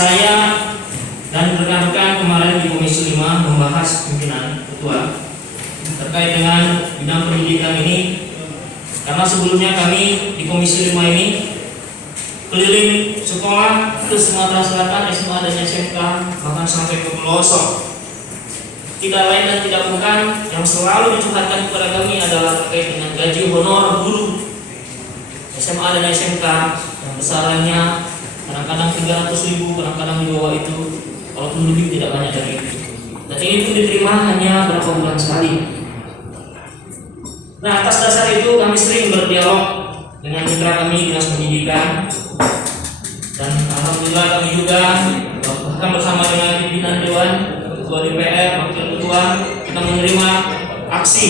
Saya dan rekan-rekan kemarin di Komisi 5 membahas pimpinan ketua terkait dengan bidang pendidikan ini, karena sebelumnya kami di Komisi 5 ini keliling sekolah ke Sumatera Selatan, SMA dan SMK, bahkan sampai ke pelosok. Tidak lain dan tidak bukan, yang selalu dicurhatkan kepada kami adalah terkait dengan gaji honor guru SMA dan SMK yang besarannya kadang-kadang 300.000, kadang-kadang di bawah itu, walaupun lebih tidak banyak dari itu. Dan ini pun diterima hanya berapa bulan sekali. Nah, atas dasar itu kami sering berdialog dengan mitra kami Dinas Pendidikan, dan alhamdulillah kami juga bahkan bersama dengan pimpinan Dewan, Ketua DPR, Wakil Ketua, kita menerima aksi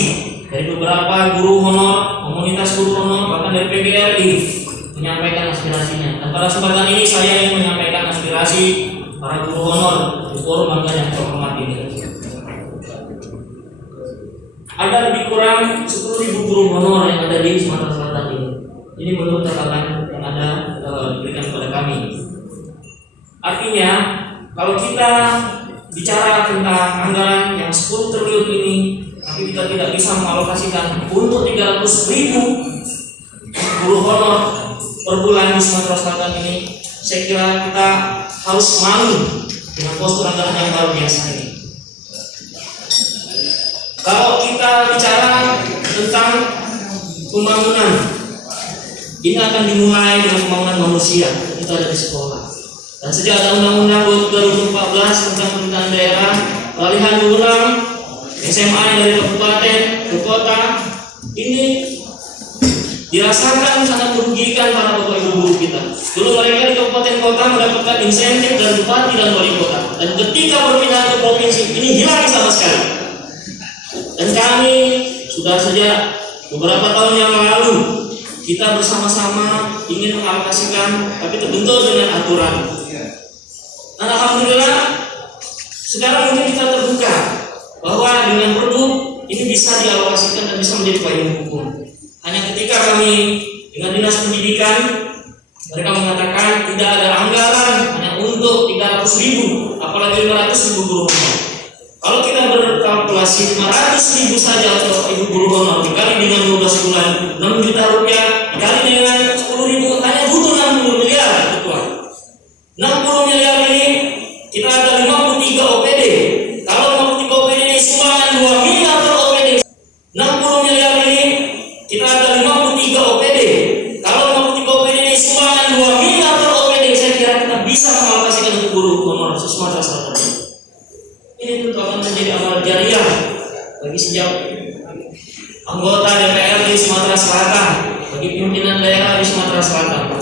dari beberapa guru honor, komunitas guru honor, bahkan dari PGRI menyampaikan aspirasinya. Dan pada kesempatan ini saya ingin menyampaikan aspirasi para guru honor di forum bangga yang terhormat ini. Ada lebih kurang 10.000 guru honor yang ada di Sumatera Selatan ini. Ini menurut catatan yang ada diberikan kepada kami. Artinya, kalau kita bicara tentang anggaran yang 10 triliun ini, tapi kita tidak bisa mengalokasikan untuk 300.000 guru honor per bulan di Sumatera Selatan ini, saya kira kita harus malu dengan postur anggaran yang luar biasa ini. Kalau kita bicara tentang pembangunan, ini akan dimulai dengan pembangunan manusia, itu ada di sekolah. Dan sejak ada Undang-Undang 2014 tentang pemerintahan daerah, peralihan wewenang SMA dari kabupaten ke kota, ini dirasakan sangat merugikan para bapak ibu guru kita. Dulu mereka di kabupaten kota mendapatkan insentif dari bupati dan wali kota, dan ketika berpindah ke provinsi ini hilang sama sekali. Dan kami sudah sejak beberapa tahun yang lalu kita bersama-sama ingin mengalokasikan, tapi terbentur dengan aturan. Dan alhamdulillah sekarang mungkin kita terbuka bahwa dengan Pergub ini bisa dialokasikan dan bisa menjadi payung hukum. Hanya ketika kami dengan Dinas Pendidikan, mereka mengatakan tidak ada anggaran hanya untuk 300.000, apalagi 500.000 guru honor. Kalau kita berkalkulasi 500.000 saja untuk ibu guru honor dikali dengan 12 bulan, 6 juta rupiah dikali dengan 10.000, hanya butuh 60 miliar. Betul. 60 miliar ini kita ada 53 OPD. Kalau 53 OPD ini sumbangan 2 miliar per OPD, 60 miliar ini kita ada 53 OPD. Kalau 53 OPD ini sumbangan 2 miliar per OPD, saya kira kita bisa mengalokasikan untuk guru honor Sumatera Selatan. Ini tentu akan menjadi amal jariah bagi sejak anggota DPR di Sumatera Selatan, bagi pimpinan daerah di Sumatera Selatan.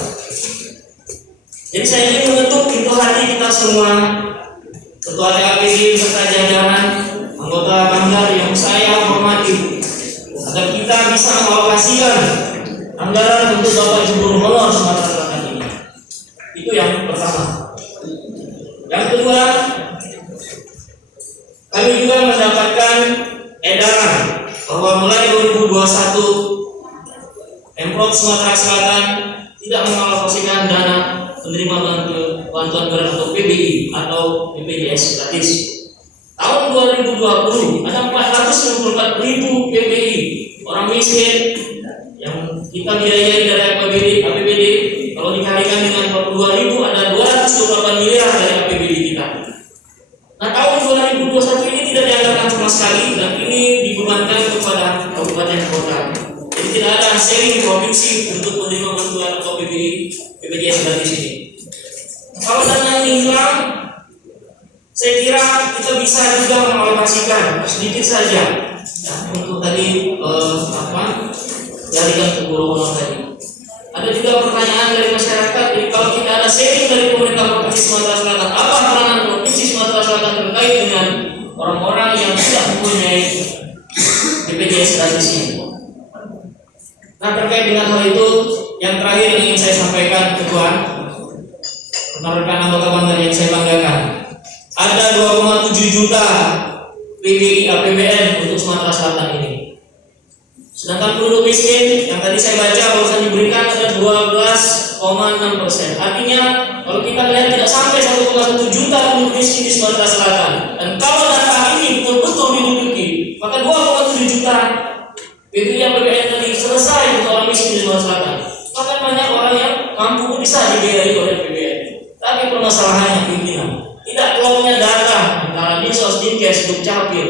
Jadi saya ingin mengetuk pintu hati kita semua, ketua DAPD serta jajaran anggota Banggar yang saya hormati, agar kita bisa mengalokasikan anggaran untuk bapak ibu guru honor Sumatera Selatan ini. Itu yang pertama. Yang kedua, kami juga mendapatkan edaran bahwa mulai 2021 Pemprov Sumatera Selatan tidak mengalokasikan dana penerima bantuan beras atau PBI atau BPJS gratis. Tahun 2020 ada 494.000 PBI orang miskin yang kita biayai dari APBD. Kalau dikalikan dengan 42.000 ada 228 miliar dari APBD kita. Nah, tahun 2021 ini tidak dianggarkan sama sekali, dan ini dibebankan kepada kabupaten kota. Jadi tidak ada sharing provinsi untuk menerima bantuan atau BPJS gratis ini. Kalau dana ini hilang, saya kira kita bisa juga mengalokasikan sedikit saja ya, untuk tadi jaringan ke guru honor tadi. Ada juga pertanyaan dari masyarakat, jadi kalau kita ada sharing dari pemerintah Provinsi Sumatera Selatan, apa peranan Provinsi Sumatera Selatan terkait dengan orang-orang yang tidak mempunyai BPJS gratis ini? Nah, terkait dengan hal itu, yang terakhir yang ingin saya sampaikan, Ketua, rekan-rekan anggota Banggar yang saya banggakan, ada 2,7 juta PBI APBN untuk Sumatera Selatan ini. Sedangkan penduduk miskin yang tadi saya baca barusan diberikan ada 12,6%. Artinya kalau kita lihat tidak sampai 1,9% miskin di Sumatera Selatan. Dan kalau data ini betul-betul diduduki, maka 2,7 juta PPN tadi selesai untuk orang miskin di Sumatera Selatan. Maka banyak orang yang mampu pun bisa dibiayai oleh PPN. Tapi permasalahannya pimpinan tidak keluarnya data antara Dinsos, Dinkes, Dukcapil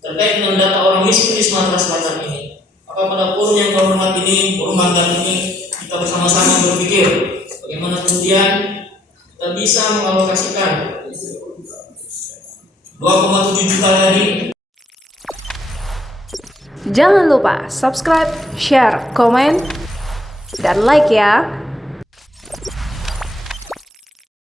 terkait dengan data orang miskin di Sumatera Selatan ini. Maka pada forum yang terhormat ini, forum bangga ini, kita bersama-sama berpikir bagaimana kemudian kita bisa mengalokasikan 2,7 juta tadi. Jangan lupa subscribe, share, komen, dan like ya.